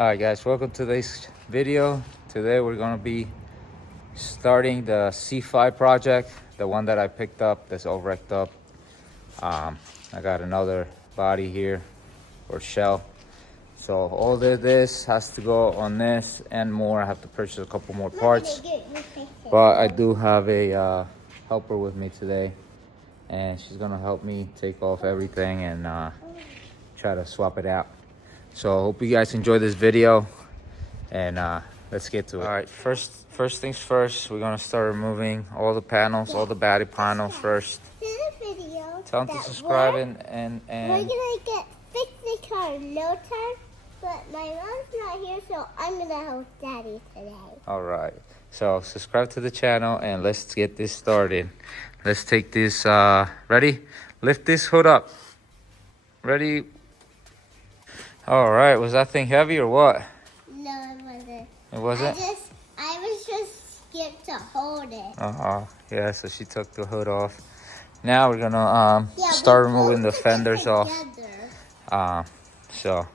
Alright guys, welcome to this video. Today we're going to be starting the C5 project, the one that I picked up that's all wrecked up. I got another body here, or shell. So all of this has to go on this and more. I have to purchase a couple more parts. But I do have a helper with me today, and she's going to help me take off everything and try to swap it out. So I hope you guys enjoy this video, and let's get to it. All right, first things first, we're gonna start removing all the panels, all the battery panels first. Tell them to subscribe and we're gonna fix the car in no time, but my mom's not here, so I'm gonna help Daddy today. All right, so subscribe to the channel and let's get this started. Let's take this, ready? Lift this hood up. Ready? All right, was that thing heavy or what? No, it wasn't. It wasn't? I was just scared to hold it. Yeah, so she took the hood off. Now we're gonna start removing the fenders off. So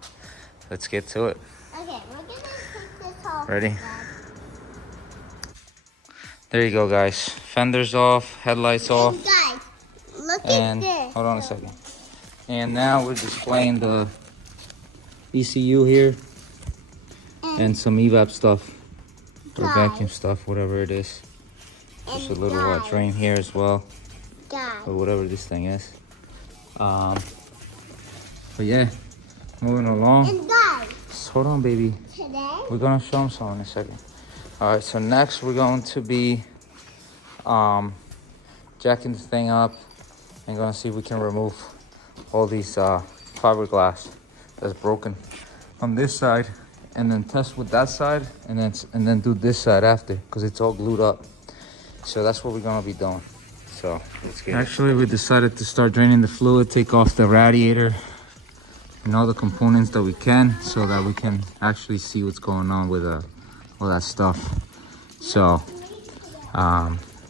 let's get to it. Okay, we're gonna take this off. Ready? There you go, guys. Fenders off, headlights off. And guys, look And at this. hold on a second. And now we're displaying the ECU here and some evap stuff or vacuum stuff, whatever it is. Just a little drain here as well, or whatever this thing is. But yeah, moving along. And guys, Just hold on, baby. today We're gonna show them something in a second. All right, so next we're going to be jacking the thing up and gonna see if we can remove all these fiberglass that's broken on this side, and then test with that side, and then do this side after, because it's all glued up. So that's what we're gonna be doing. So let's get Actually, we decided to start draining the fluid, take off the radiator and all the components that we can, so that we can actually see what's going on with all that stuff. So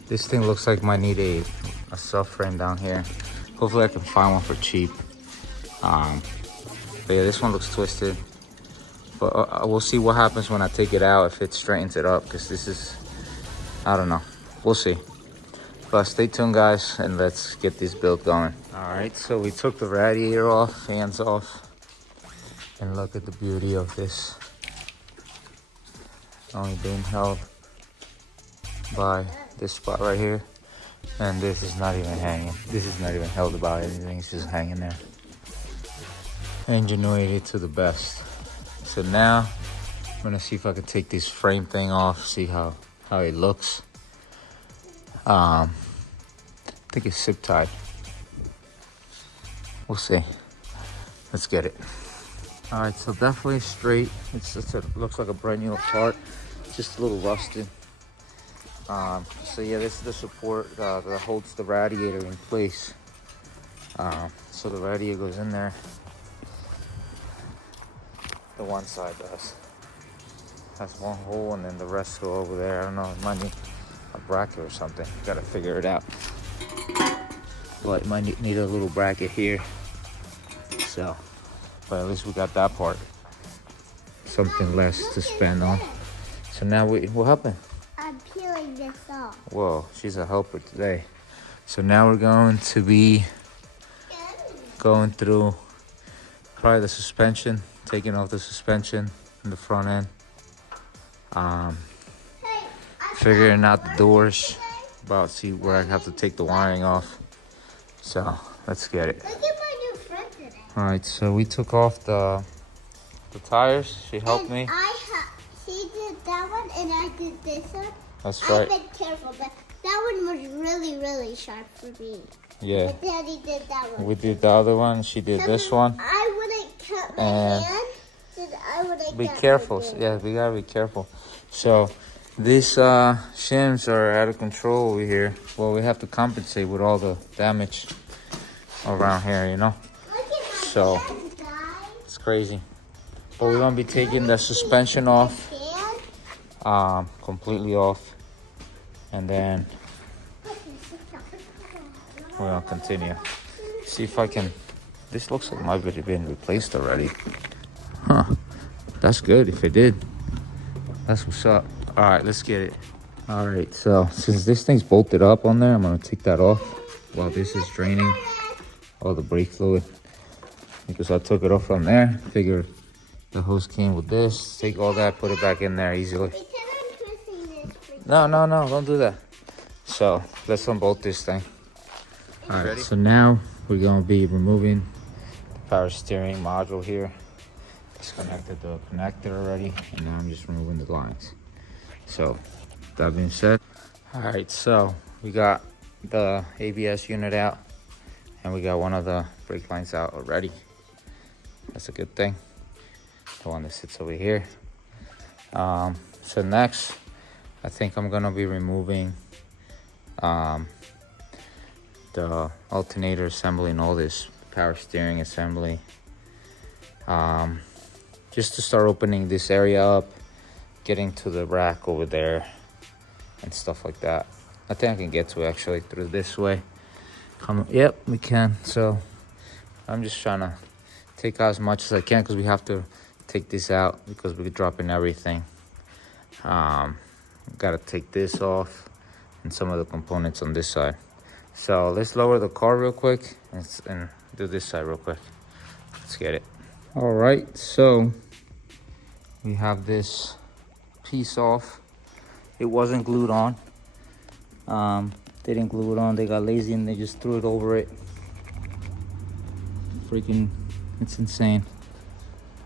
this thing looks like might need a subframe down here. Hopefully I can find one for cheap. But yeah, this one looks twisted. But we'll see what happens when I take it out, if it straightens it up, because this is, I don't know. We'll see. But stay tuned, guys, and let's get this build going. All right, so we took the radiator off, fans off, and look at the beauty of this. Only being held by this spot right here. And this is not even hanging. This is not even held by anything, it's just hanging there. Ingenuity to the best. So now I'm gonna see if I can take this frame thing off, see how it looks. I think it's zip tied. We'll see. Let's get it. All right, so definitely straight. It looks like a brand new part, just a little rusted. So yeah, this is the support that holds the radiator in place. So the radiator goes in there. The one side has one hole, and then the rest go over there. I don't know, it might need a bracket or something. Gotta figure it out. But it might need a little bracket here. So, but at least we got that part. Something less to spend on. So now what happened? I'm peeling this off. Whoa, she's a helper today. So now we're going to be going through probably the suspension, taking off the suspension in the front end, figuring out the doors, about see where I have to take the wiring off. So let's get it. Look at my new friend today. All right, so we took off the tires. She helped me. She did that one, and I did this one. That's right. I've been careful, but that one was really, really sharp for me. Yeah. But Daddy did that one. We did the other one. She did this one. I wouldn't cut my hand. Then I wouldn't Be cut careful. my hand. Yeah, we gotta be careful. So these shims are out of control over here. Well, we have to compensate with all the damage around here, you know. Look at my So hands, guys. it's crazy. But we're gonna be taking the suspension off, completely off, and then we're gonna continue. See if I can. This looks like it might have been replaced already. Huh. that's good if it did. That's what's up. All right, let's get it. All right, so since this thing's bolted up on there, I'm gonna take that off while this is draining all the brake fluid, because I took it off from there. Figure the hose came with this. Take all that, put it back in there easily. No, don't do that. So let's unbolt this thing. All right, so now we're gonna be removing the power steering module here. Disconnected the connector already, and now I'm just removing the lines. So that being said, all right, so we got the ABS unit out, and we got one of the brake lines out already. That's a good thing. The one that sits over here. So next, I think I'm gonna be removing the alternator assembly and all this power steering assembly, just to start opening this area up, getting to the rack over there and stuff like that. I think I can get to it actually through this way. Yep, we can. So I'm just trying to take out as much as I can, because we have to take this out because we're dropping everything. Gotta take this off and some of the components on this side. So let's lower the car real quick and do this side real quick. Let's get it. All right, so we have this piece off. It wasn't glued on. They didn't glue it on. They got lazy and they just threw it over it. Freaking, it's insane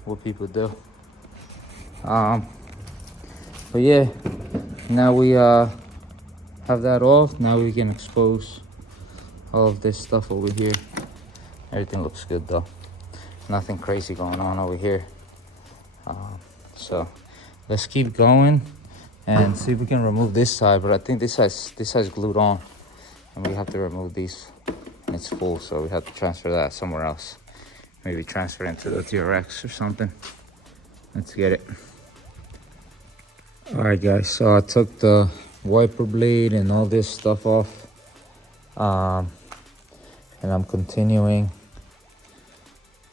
what people do. But yeah, now we have that off. Now we can expose all of this stuff over here. Everything looks good though. Nothing crazy going on over here. So let's keep going and see if we can remove this side. But I think this side's glued on, and we have to remove these, and it's full, so we have to transfer that somewhere else. Maybe transfer it into the TRX or something. Let's get it. All right, guys. So I took the wiper blade and all this stuff off, and I'm continuing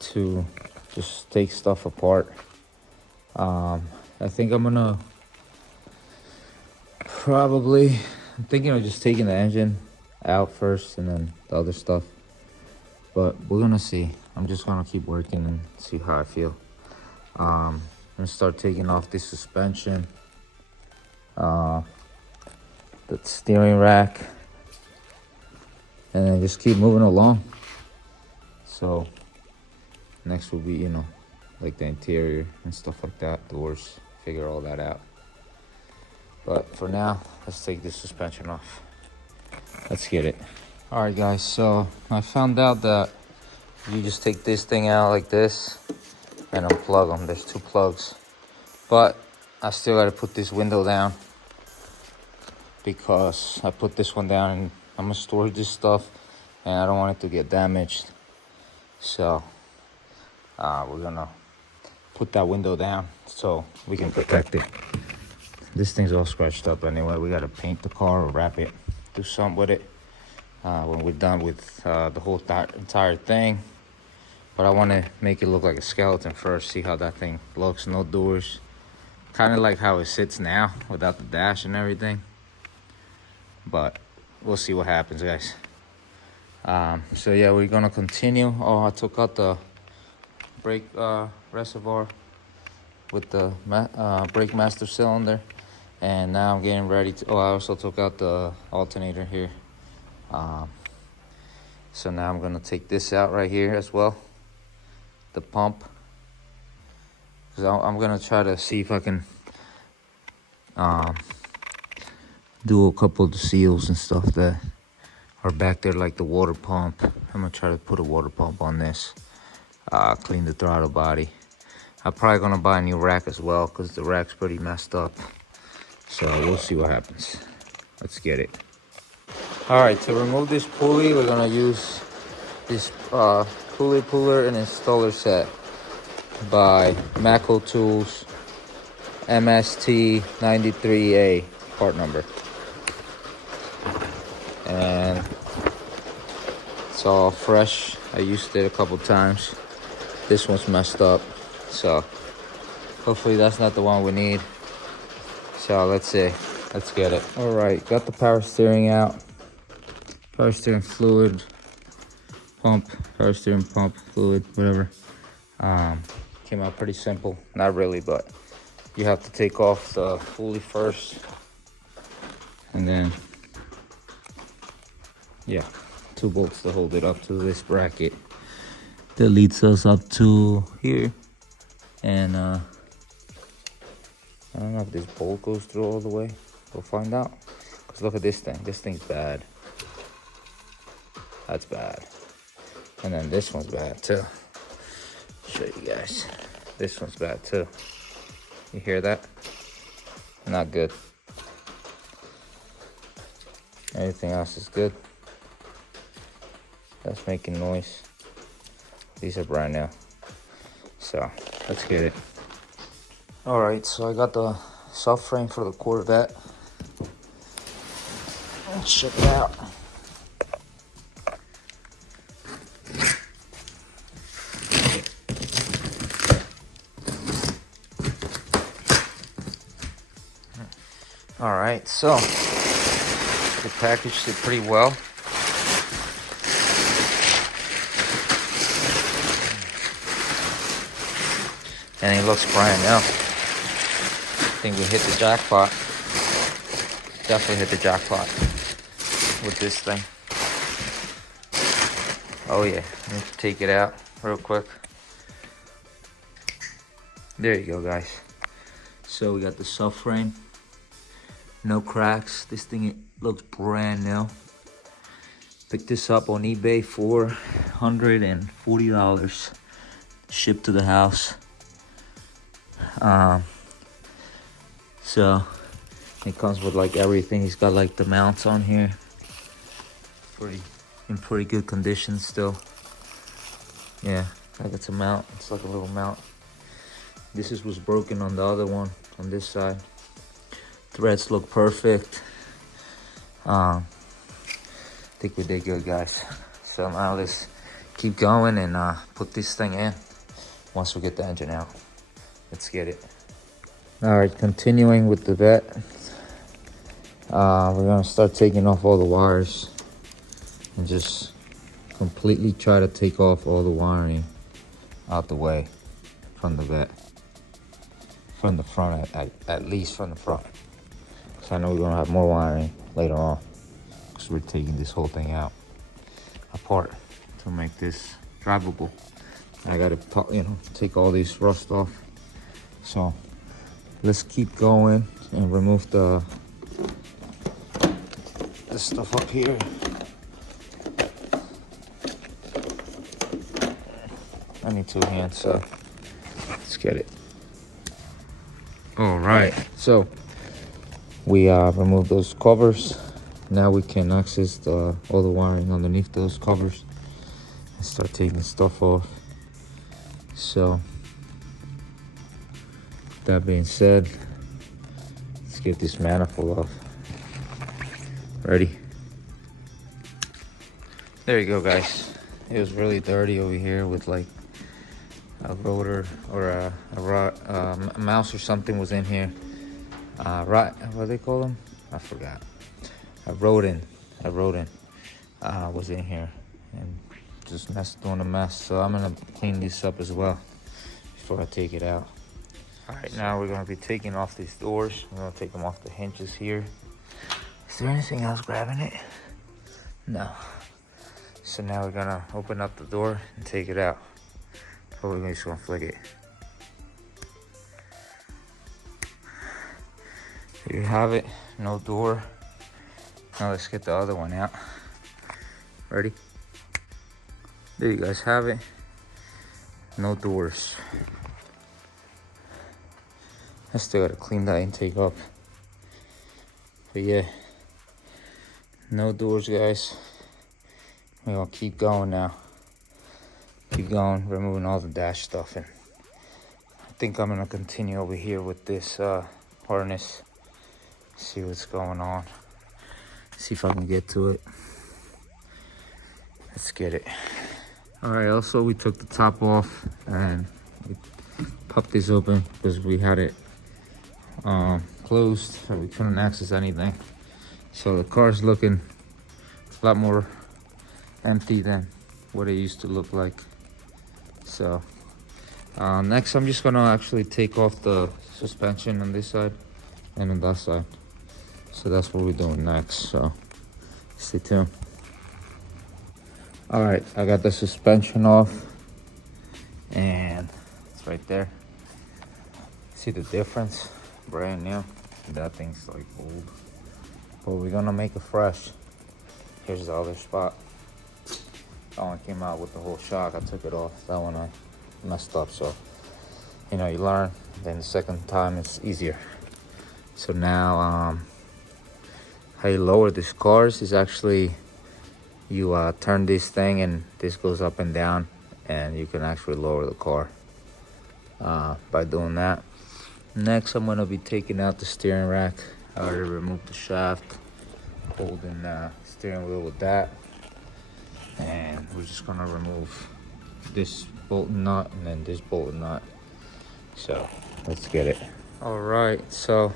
to just take stuff apart. I think I'm gonna I'm thinking of just taking the engine out first and then the other stuff, but we're gonna see. I'm just gonna keep working and see how I feel. I'm gonna start taking off the suspension, the steering rack, and then just keep moving along. So next will be, you know, like the interior and stuff like that, doors, figure all that out. But for now, let's take the suspension off. Let's get it. All right, guys, so I found out that you just take this thing out like this and unplug them. There's 2 plugs, but I still gotta put this window down because I put this one down and I'm gonna store this stuff and I don't want it to get damaged. So we're gonna put that window down so we can protect it. This thing's all scratched up anyway. We gotta paint the car or wrap it, do something with it when we're done with the whole entire thing. But I want to make it look like a skeleton first, see how that thing looks. No doors, kind of like how it sits now without the dash and everything. But we'll see what happens, guys. So yeah, we're gonna continue. Oh, I took out the brake reservoir with the brake master cylinder, and now I'm getting ready to, I also took out the alternator here. So now I'm gonna take this out right here as well, the pump, because I'm gonna try to see if I can do a couple of the seals and stuff that are back there, like the water pump. I'm gonna try to put a water pump on this, clean the throttle body. I'm probably gonna buy a new rack as well because the rack's pretty messed up. So we'll see what happens. Let's get it. All right, to remove this pulley, we're gonna use this pulley puller and installer set by Mako Tools, MST93A part number. And it's all fresh. I used it a couple times. This one's messed up, so Hopefully that's not the one we need. So let's see. Let's get it. All right, got the power steering out. Power steering fluid, pump, power steering pump, fluid, whatever. Came out pretty simple. Not really, but you have to take off the pulley first. And then, yeah, 2 bolts to hold it up to this bracket. That leads us up to here. And I don't know if this bolt goes through all the way. We'll find out. Because look at this thing. This thing's bad. That's bad. And then this one's bad too. Show you guys. This one's bad too. You hear that? Not good. Everything else is good. That's making noise. These are brand new. So let's get it. All right, so I got the subframe for the Corvette. Let's check it out. All right, so the package did pretty well. And it looks brand new. I think we hit the jackpot. Definitely hit the jackpot with this thing. Oh yeah, let me take it out real quick. There you go, guys. So we got the subframe. No cracks. This thing, it looks brand new. Picked this up on eBay for $140. Shipped to the house. So it comes with like everything. He's got like the mounts on here. In pretty good condition still. Yeah, like it's a mount. It's like a little mount. This was broken on the other one on this side. Threads look perfect. I think we did good, guys. So now let's keep going and put this thing in once we get the engine out. Let's get it. All right, continuing with the vet. We're gonna start taking off all the wires and just completely try to take off all the wiring out the way from the vet. From the front, at least from the front. So I know we're gonna have more wiring later on because we're taking this whole thing out apart to make this drivable. And I gotta, take all these rust off. So let's keep going and remove the stuff up here. I need 2 hands, so let's get it. All right, so we removed those covers. Now we can access all the wiring underneath those covers and start taking stuff off. So that being said, let's get this manifold off. Ready? There you go, guys. It was really dirty over here with like a rotor or a mouse or something was in here. Right, what do they call them? I forgot. A rodent was in here and just doing a mess. So I'm gonna clean this up as well before I take it out. All right, now we're gonna be taking off these doors. We're gonna take them off the hinges here. Is there anything else grabbing it? No. So now we're gonna open up the door and take it out. Probably just gonna flick it. Here you have it, no door. Now let's get the other one out. Ready? There you guys have it. No doors. I still gotta clean that intake up. But yeah, no doors, guys. We're gonna keep going now. Keep going, removing all the dash stuff. And I think I'm gonna continue over here with this harness. See what's going on. See if I can get to it. Let's get it. All right, also we took the top off and we cut this open because we had it closed, so we couldn't access anything. So the car's looking a lot more empty than what it used to look like. So next I'm just gonna actually take off the suspension on this side and on that side. So that's what we're doing next, so stay tuned. All right, I got the suspension off and it's right there. See the difference? Brand new. That thing's like old, but we're gonna make it fresh. Here's the other spot. That one came out with the whole shock. I took it off. That one I messed up, so you know, you learn. Then the second time it's easier. So now how you lower these cars is actually you turn this thing and this goes up and down, and you can actually lower the car by doing that. Next, I'm gonna be taking out the steering rack. I already removed the shaft, holding the steering wheel with that, and we're just gonna remove this bolt nut and then this bolt nut. So let's get it. All right, so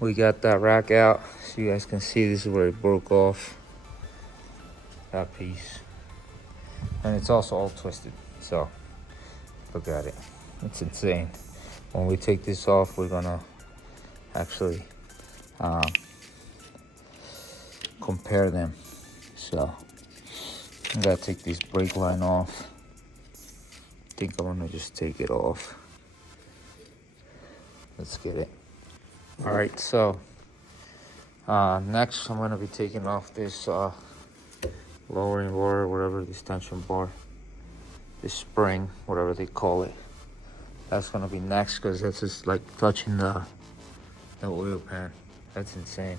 we got that rack out. So you guys can see this is where it broke off, that piece, and it's also all twisted. So look at it, it's insane. When we take this off, we're gonna actually compare them. So I gotta take this brake line off. I think I'm gonna just take it off. Let's get it. All right, so next I'm gonna be taking off this lowering bar, whatever, this tension bar, this spring, whatever they call it. That's gonna be next because that's just like touching the oil pan. That's insane.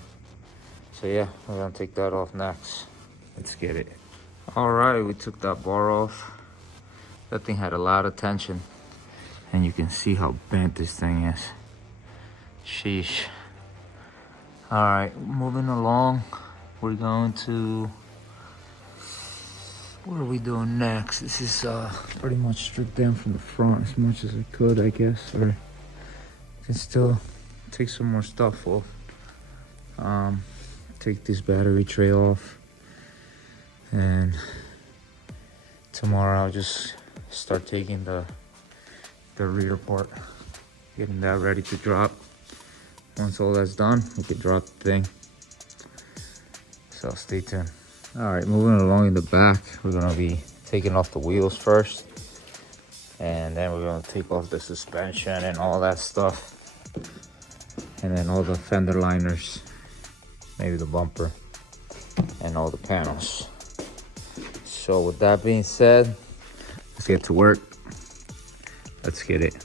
So yeah, we're gonna take that off next. Let's get it. All right, we took that bar off. That thing had a lot of tension, and you can see how bent this thing is. Sheesh. All right, moving along. We're going to, what are we doing next? This is pretty much stripped down from the front as much as I could, I guess, or can still take some more stuff off. Take this battery tray off, and tomorrow I'll just start taking the rear part, getting that ready to drop. Once all that's done, we can drop the thing. So stay tuned. All right, moving along in the back, we're gonna be taking off the wheels first, and then we're gonna take off the suspension and all that stuff, and then all the fender liners, maybe the bumper, and all the panels. So with that being said, let's get to work. Let's get it.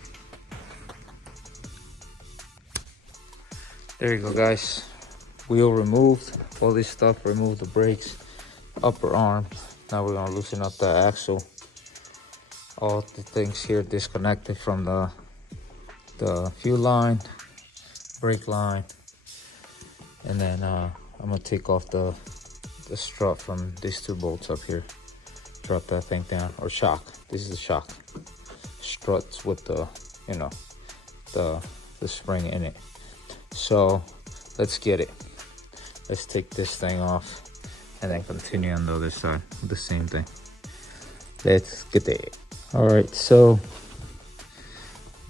There you go, guys. Wheel removed, all this stuff, remove the brakes, upper arms. Now we're gonna loosen up the axle. All the things here disconnected from the fuel line, brake line, and then I'm gonna take off the strut from these two bolts up here. Drop that thing down, or shock. This is the shock. Struts with the, you know, the spring in it. So let's get it. Let's take this thing off and then continue on the other side with the same thing. Let's get it. All right, so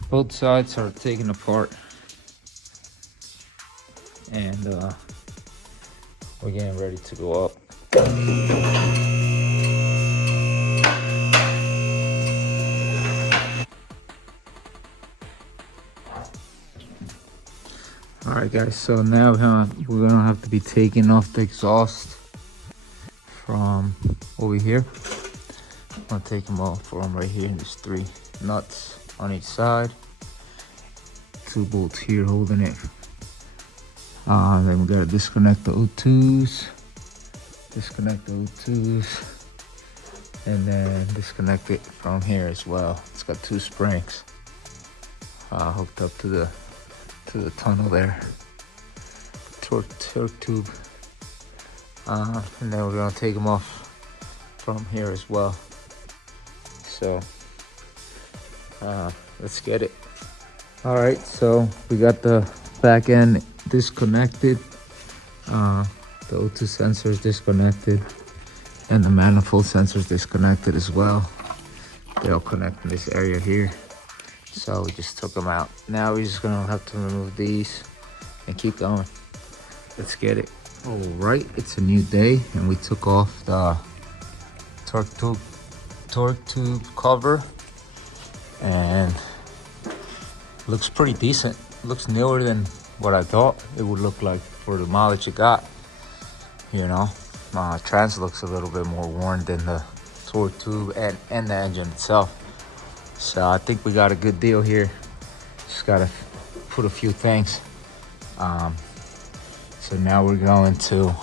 both sides are taken apart, and we're getting ready to go up. All right, guys, so now we're gonna have to be taking off the exhaust from over here. I'm gonna take them off from right here. There's 3 nuts on each side, 2 bolts here holding it. Then we gotta disconnect the O2s, and then disconnect it from here as well. It's got 2 springs hooked up to the tunnel there, torque tube, and then we're gonna take them off from here as well. So Let's get it. All right, so we got the back end disconnected. The O2 sensor is disconnected, and the manifold sensor is disconnected as well. They'll connect in this area here. So we just took them out. Now we're just gonna have to remove these and keep going. Let's get it. All right, it's a new day, and we took off the torque tube cover, and looks pretty decent. Looks newer than what I thought it would look like for the mileage it got. You know, trans looks a little bit more worn than the torque tube and the engine itself. So I think we got a good deal here. Just gotta put a few things. So now we're going to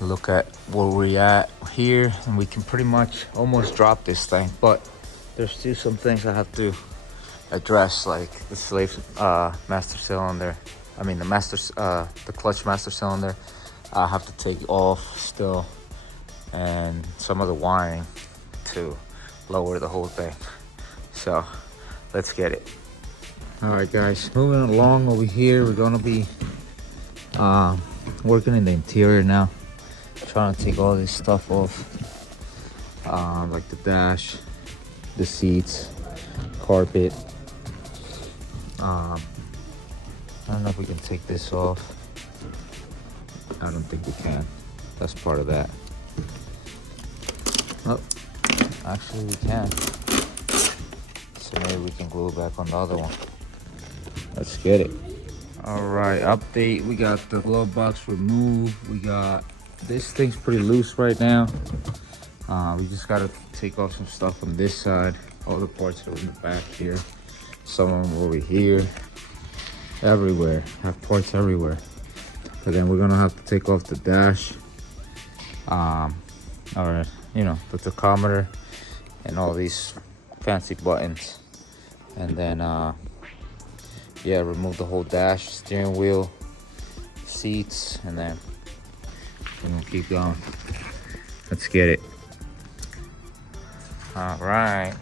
look at where we're at here, and we can pretty much almost drop this thing, but there's still some things I have to address, like the slave master cylinder. I mean the clutch master cylinder. I have to take off still, and some of the wiring to lower the whole thing. So let's get it. All right, guys, moving along over here, we're gonna be working in the interior now, trying to take all this stuff off, like the dash, the seats, carpet. I don't know if we can take this off. I don't think we can. That's part of that. Oh, actually we can. So maybe we can glue it back on the other one. Let's get it. All right, update. We got the glove box removed. We got, this thing's pretty loose right now. We just gotta take off some stuff on this side. All the parts are in the back here. Some of them over here. Everywhere. Have parts everywhere. But then we're gonna have to take off the dash, or you know, the tachometer and all these fancy buttons, and then yeah, remove the whole dash, steering wheel, seats, and then we're gonna keep going. Let's get it. All right,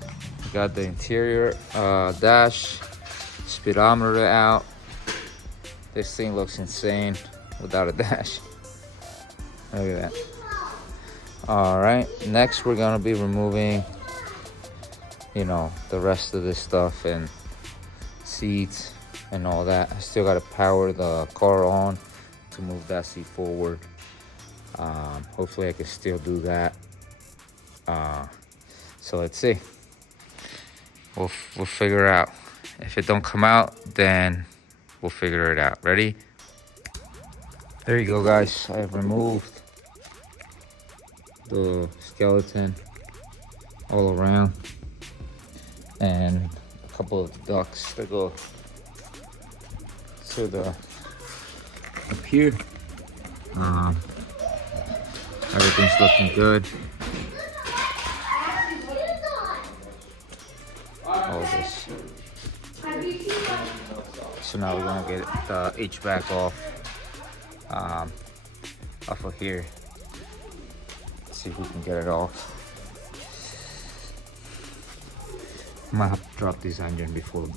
we got the interior dash, speedometer out. This thing looks insane without a dash. Look at that. All right, next we're gonna be removing, you know, the rest of this stuff and seats and all that. I still gotta power the car on to move that seat forward. Hopefully I can still do that. So let's see. We'll figure out. If it don't come out, then we'll figure it out. Ready? There you go, guys. I have removed the skeleton all around and a couple of ducts that go to the up here. Everything's looking good. All this. So now we're gonna get the HVAC off of here. See if we can get it off. Might have to drop this engine before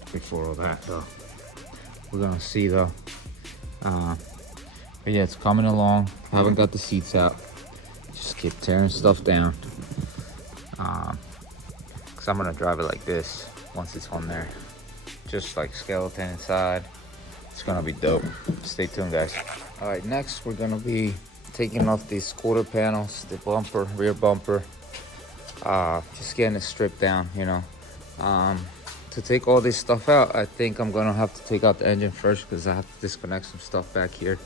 all that though. We're gonna see though. But yeah, it's coming along. I haven't got the seats out. Just keep tearing stuff down. Cause I'm gonna drive it like this once it's on there. Just like skeleton inside. It's gonna be dope. Stay tuned, guys. All right, next we're gonna be taking off these quarter panels, the bumper, rear bumper. Just getting it stripped down, you know. To take all this stuff out, I think I'm gonna have to take out the engine first because I have to disconnect some stuff back here.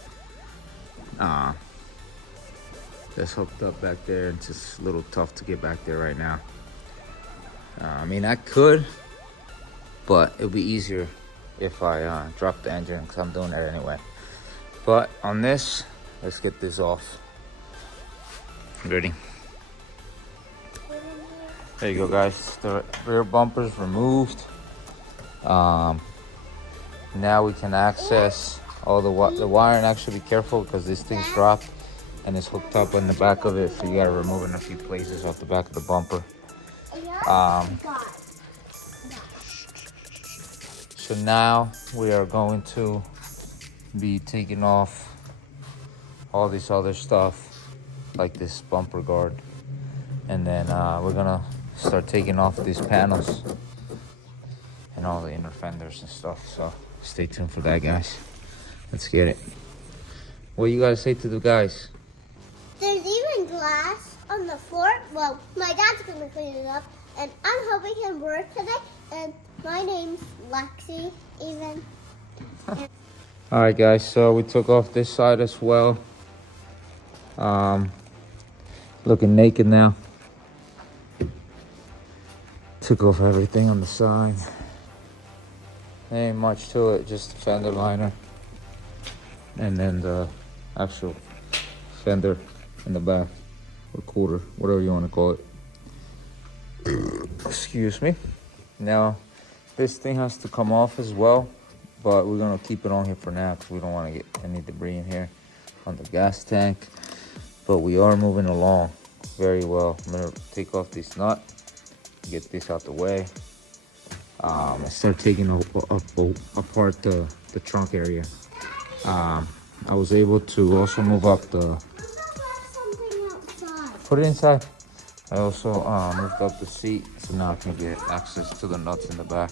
That's hooked up back there. It's just a little tough to get back there right now. I mean, I could, but it'll be easier if I drop the engine because I'm doing it anyway. But on this, let's get this off. Ready? There you go, guys. The rear bumper's removed. Now we can access all the wiring. Actually, be careful because this thing's dropped and it's hooked up on the back of it, so you gotta remove it in a few places off the back of the bumper. So now we are going to be taking off all this other stuff, like this bumper guard. And then we're gonna start taking off these panels and all the inner fenders and stuff. So stay tuned for that, guys. Let's get it. What you gotta say to the guys? There's even glass on the floor. Well, my dad's gonna clean it up, and I'm hoping it can work today. And my name's Lexi, even. All right, guys. So we took off this side as well. Looking naked now. Took off everything on the side. Ain't much to it, just the fender liner. And then the actual fender in the back, or quarter, whatever you want to call it. Excuse me. Now, this thing has to come off as well, but we're gonna keep it on here for now because we don't want to get any debris in here on the gas tank. But we are moving along very well. I'm gonna take off this nut, get this out the way. I start taking apart the trunk area. I was able to also move up the. Something outside. Put it inside. I also moved up the seat, so now I can get access to the nuts in the back.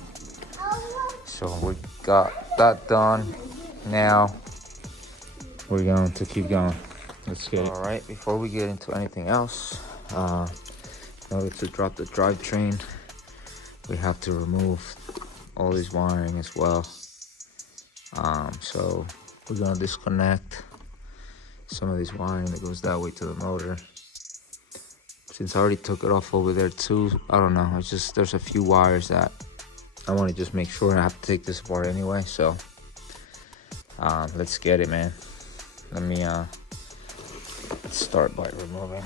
So we got that done. Now we're going to keep going. Let's get it. All right, before we get into anything else, in order to drop the drivetrain, we have to remove all this wiring as well. So we're gonna disconnect some of this wiring that goes that way to the motor. Since I already took it off over there too, I don't know, it's just there's a few wires that I want to just make sure. I have to take this apart anyway, so let's get it, man. Let me start by removing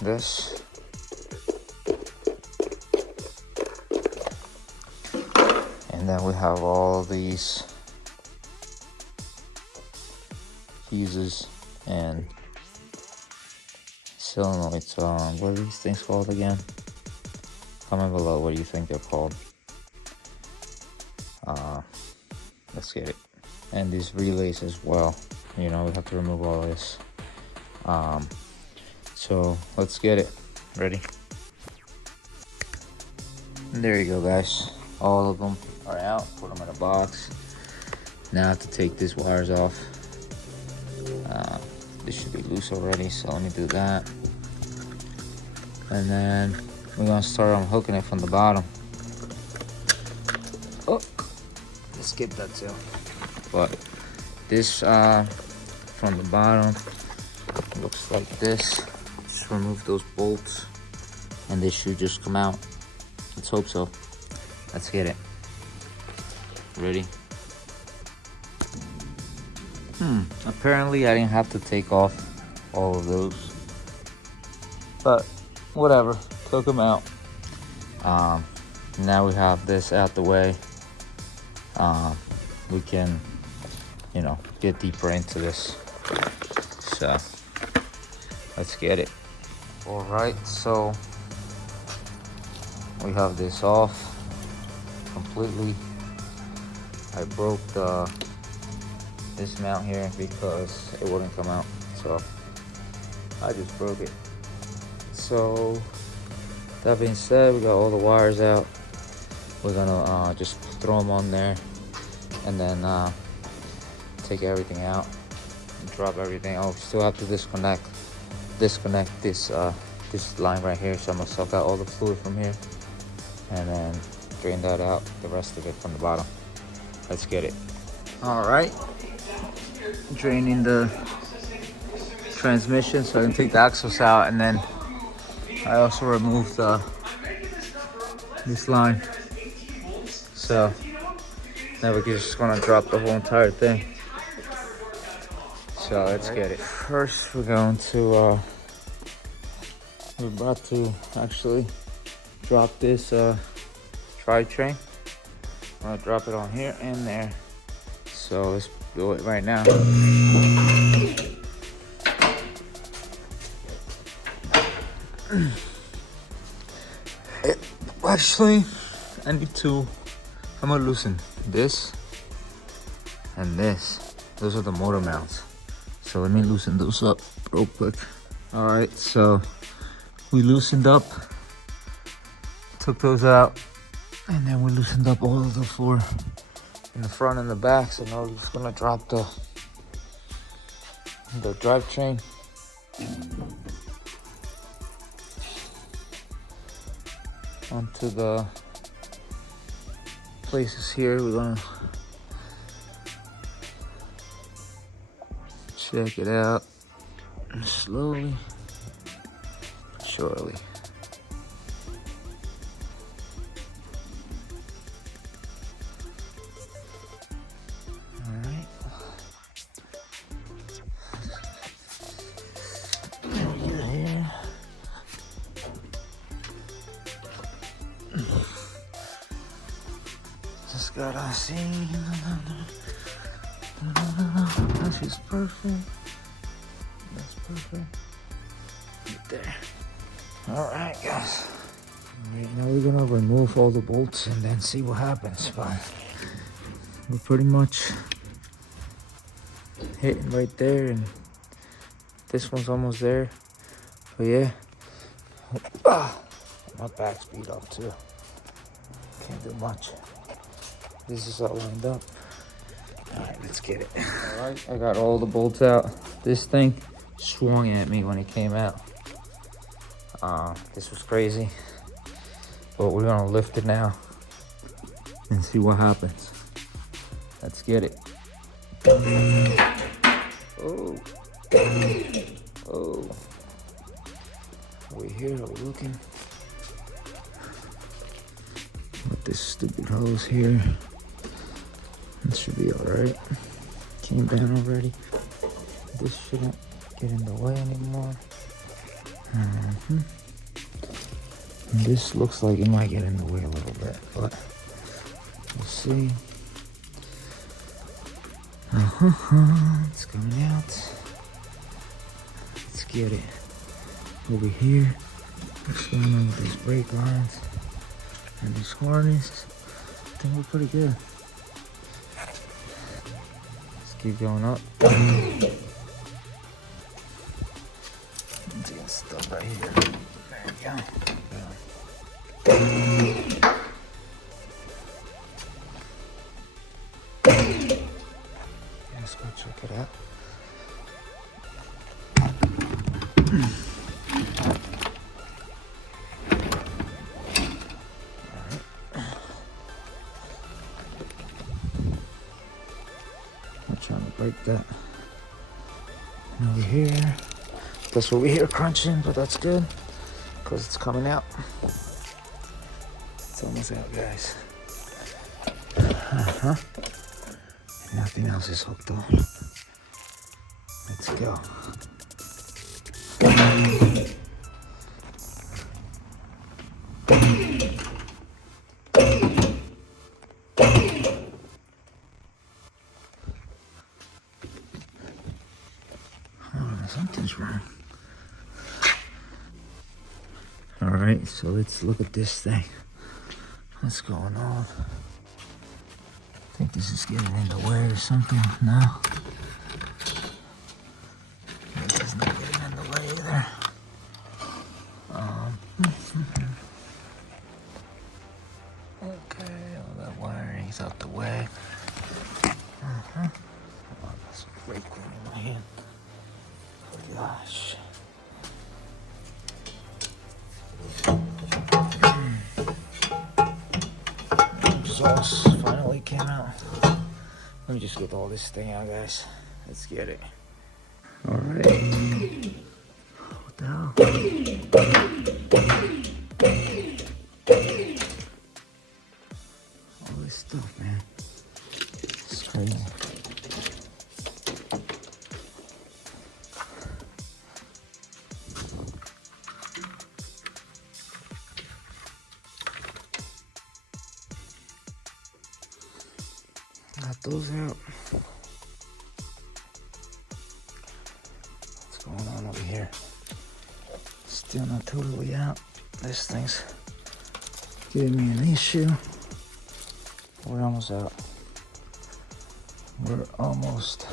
this. And then we have all these fuses and solenoids. What are these things called again? Comment below what do you think they're called. Let's get it. And these relays as well. You know, we have to remove all this. So let's get it. Ready? And there you go, guys. All of them are out. Put them in a box. Now I have to take these wires off. This should be loose already, so let me do that. And then we're gonna start unhooking it from the bottom. Oh, let's skip that too. But this from the bottom looks like this. Just remove those bolts, and they should just come out. Let's hope so. Let's get it. Ready? Apparently I didn't have to take off all of those, but whatever, took them out. Now we have this out the way. We can, you know, get deeper into this. So let's get it. All right, so we have this off completely. I broke this mount here because it wouldn't come out, so I just broke it. So that being said, we got all the wires out. We're gonna just throw them on there, and then take everything out and drop everything. Oh, we still have to disconnect this line right here. So I'm gonna suck out all the fluid from here and then drain that out, the rest of it from the bottom. Let's get it. All right, draining the transmission so I can take the axles out, and then I also removed this line. So now we're just gonna drop the whole entire thing. So let's get it. First, we're about to actually drop this drivetrain. I'm gonna drop it on here and there. So let's do it right now. Actually, I'm gonna loosen. this and this. Those are the motor mounts. So let me loosen those up real quick. All right, so we loosened up, took those out, and then we loosened up all of the floor in the front and the back. So now we're just gonna drop the drivetrain. Onto the places here. We're gonna check it out slowly but surely. All right. There we go here. Just gotta see. That's just perfect. That's perfect. Right there. All right, guys. All right, now we're gonna remove all the bolts and then see what happens. But we're pretty much hitting right there, and this one's almost there. But yeah, my back's beat up too. Can't do much. This is all lined up. All right, let's get it. All right, I got all the bolts out. This thing swung at me when it came out. This was crazy, but we're gonna lift it now and see what happens. Let's get it. Oh, oh. Are we here? Are we looking? With this stupid hose here. This should be alright. Came down already. This shouldn't get in the way anymore. And this looks like it might get in the way a little bit, but we'll see. It's coming out. Let's get it. Over here. What's going on with these brake lines and this harness? I think we're pretty good. Let's keep going up. Let's get stuff right here. There we go. Let's go check it out. Trying to break that. And over here, that's what we hear crunching, but that's good because it's coming out. It's almost out, guys. Nothing else is hooked on. Let's go. Something's wrong. All right, so let's look at this thing. What's going on? I think this is getting in the way or something. No. This is not getting in the way either. Okay, all that wiring's out the way. Oh, that's a brake clean in my hand. Oh gosh. Exhaust finally came out. Let me just get all this thing out, guys. Let's get it. All right. What the hell? All this stuff, man. It's crazy. Got those out. What's going on over here? Still not totally out. This thing's giving me an issue. We're almost out. we're almost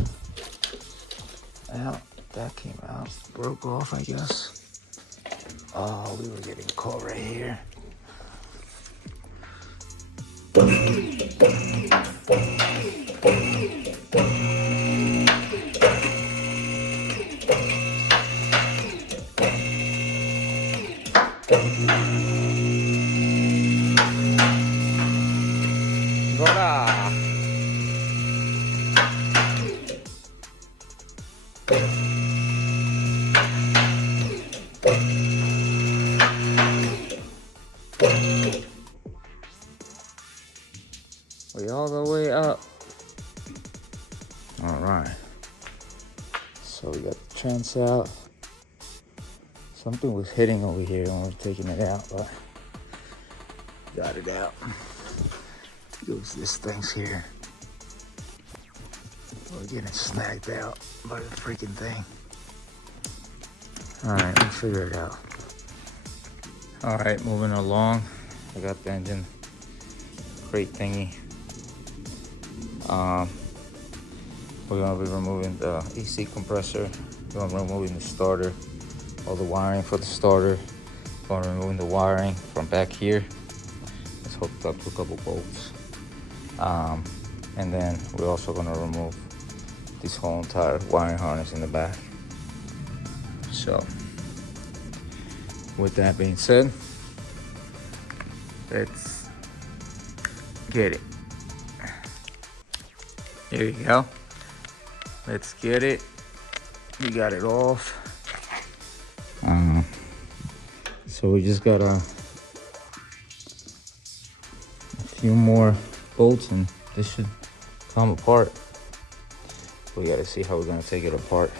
out. That came out, broke off, I guess. Oh, we were getting caught right here. Voila! We all the way up. All right. So we got the trans out. Something was hitting over here when we were taking it out, but got it out. Goes this thing's here. We're getting snagged out by the freaking thing. All right, let's figure it out. All right, moving along. I got the engine crate thingy. We're gonna be removing the AC compressor. We're gonna be removing the starter, all the wiring for the starter. We're gonna be removing the wiring from back here. It's hooked up to a couple bolts. And then we're also gonna remove this whole entire wiring harness in the back. So, with that being said, let's get it. Here you go. Let's get it. We got it off. So we just got a few more bolts and this should come apart. We gotta see how we're gonna take it apart.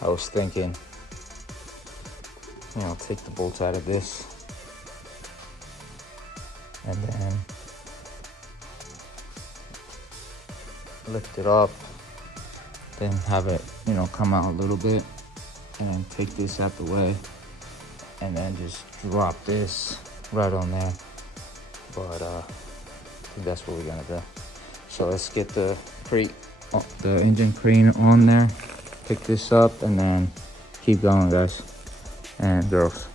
I was thinking, you know, take the bolts out of this and then lift it up, then have it, you know, come out a little bit and then take this out the way and then just drop this right on there. But I think that's what we're gonna do. So let's get the crate, the engine crane on there, pick this up and then keep going, guys and girls.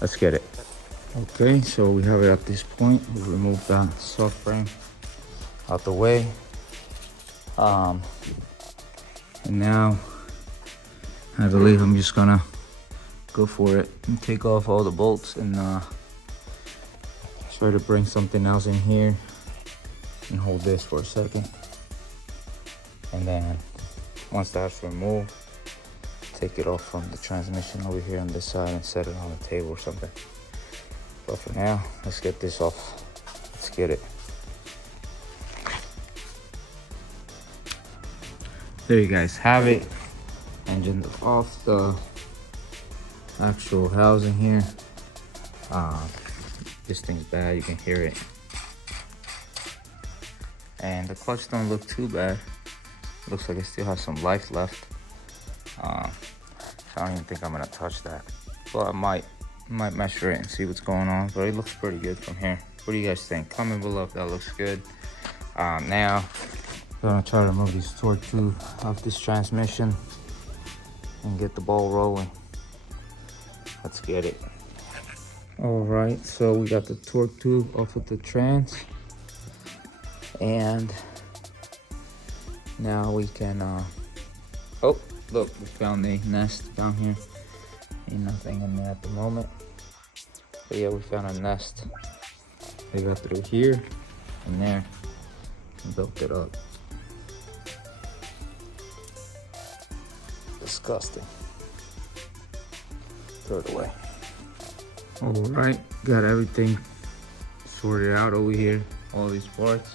Let's get it. Okay, so we have it at this point. We removed the soft frame out the way. And now I believe I'm just gonna go for it and take off all the bolts and try to bring something else in here and hold this for a second. And then once that's removed, take it off from the transmission over here on this side and set it on the table or something. But for now, let's get this off. Let's get it. There you guys have it. Engine off the actual housing here. This thing's bad, you can hear it. And the clutch don't look too bad. Looks like it still has some life left. So I don't even think I'm gonna touch that. But I might measure it and see what's going on. But it looks pretty good from here. What do you guys think? Comment below if that looks good. Now I'm gonna try to remove this torque tube off this transmission and get the ball rolling. Let's get it. All right, so we got the torque tube off of the trans, and now we can. Oh, look, we found a nest down here. Ain't nothing in there at the moment, but yeah, we found a nest. They got through here and there and built it up. Disgusting. Throw it away. All right, got everything sorted out over here. All these parts.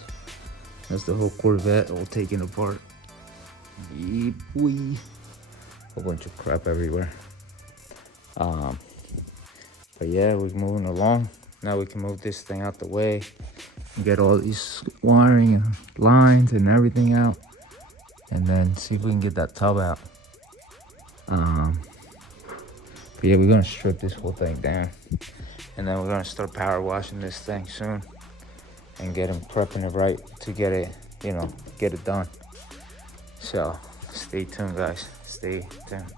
That's the whole Corvette all taken apart. Yeep, wee. Whole bunch of crap everywhere. But yeah, we're moving along. Now we can move this thing out the way and get all these wiring and lines and everything out, and then see if we can get that tub out. But yeah, we're gonna strip this whole thing down, and then we're gonna start power washing this thing soon and get him prepping it right to get it, you know, get it done. So stay tuned, guys. Stay tuned.